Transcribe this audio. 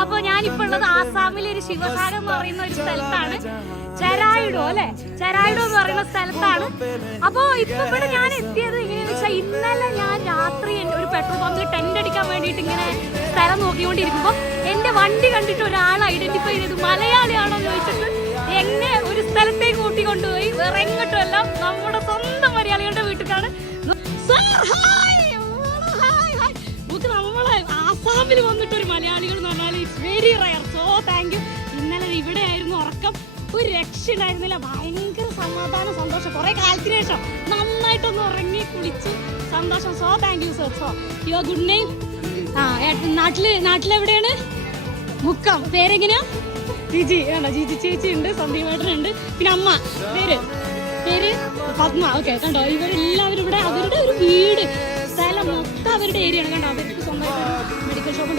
അപ്പൊ ഞാനിപ്പോ ഉള്ളത് ആസാമിലെ ഒരു ശിവസാഗർ എന്ന് പറയുന്ന ഒരു സ്ഥലത്താണ്. ചെരായിഡോ അല്ലെ, ചെരായിഡോ എന്ന് പറയുന്ന സ്ഥലത്താണ്. അപ്പൊ ഇപ്പൊ ഇവിടെ ഞാൻ എത്തിയത് എങ്ങനെയാന്ന് വെച്ചാൽ, ഇന്നലെ ഞാൻ രാത്രി ഒരു പെട്രോൾ പമ്പിൽ ടെന്റ് അടിക്കാൻ വേണ്ടിയിട്ട് ഇങ്ങനെ സ്ഥലം നോക്കിക്കൊണ്ടിരിക്കുമ്പോ എന്റെ വണ്ടി കണ്ടിട്ട് ഒരാൾ ഐഡന്റിഫൈ ചെയ്ത് മലയാളിയാണോ എന്ന് ചോദിച്ചിട്ട് എന്നെ ഒരു സ്ഥലത്തേക്ക് കൂട്ടിക്കൊണ്ടുപോയി. വേറെ എങ്ങോട്ടും അല്ല, നമ്മുടെ സ്വന്തം മലയാളികളുടെ വീട്ടിലാണ്. നമ്മളെ ആസാമിൽ വന്നിട്ട് ഒരു മലയാളികൾ എന്ന് പറഞ്ഞാൽ it's very rare. So thank U. ഇന്നലെ ഇവിടെ ആയിരുന്നു ഉറക്കം, ഒരു രക്ഷ ഉണ്ടായിരുന്നില്ല. ഭയങ്കര സമാധാനം, സന്തോഷം. കുറെ കാലത്തിന് ശേഷം നന്നായിട്ടൊന്ന് ഉറങ്ങി കുളിച്ചു, സന്തോഷം. So thank you sir. So your good name? നാട്ടിലെവിടെയാണ്? മുക്കം. പേരെങ്ങനെയാ? ജിജി. കണ്ടോ, ജിജി ചേച്ചി ഉണ്ട്, സന്ദീപേട്ടനുണ്ട്, പിന്നെ അമ്മ. പേര് പത്മ. ഓക്കെ, കണ്ടോ ഇവരെല്ലാവരും ഇവിടെ അവരുടെ ഒരു വീട് സ്ഥലം മൊത്തം അവരുടെ ഏരിയ ആണ്. കണ്ടോ, അവർക്ക് സ്വന്തമായിട്ട് മെഡിക്കൽ ഷോപ്പ് ഉണ്ട്.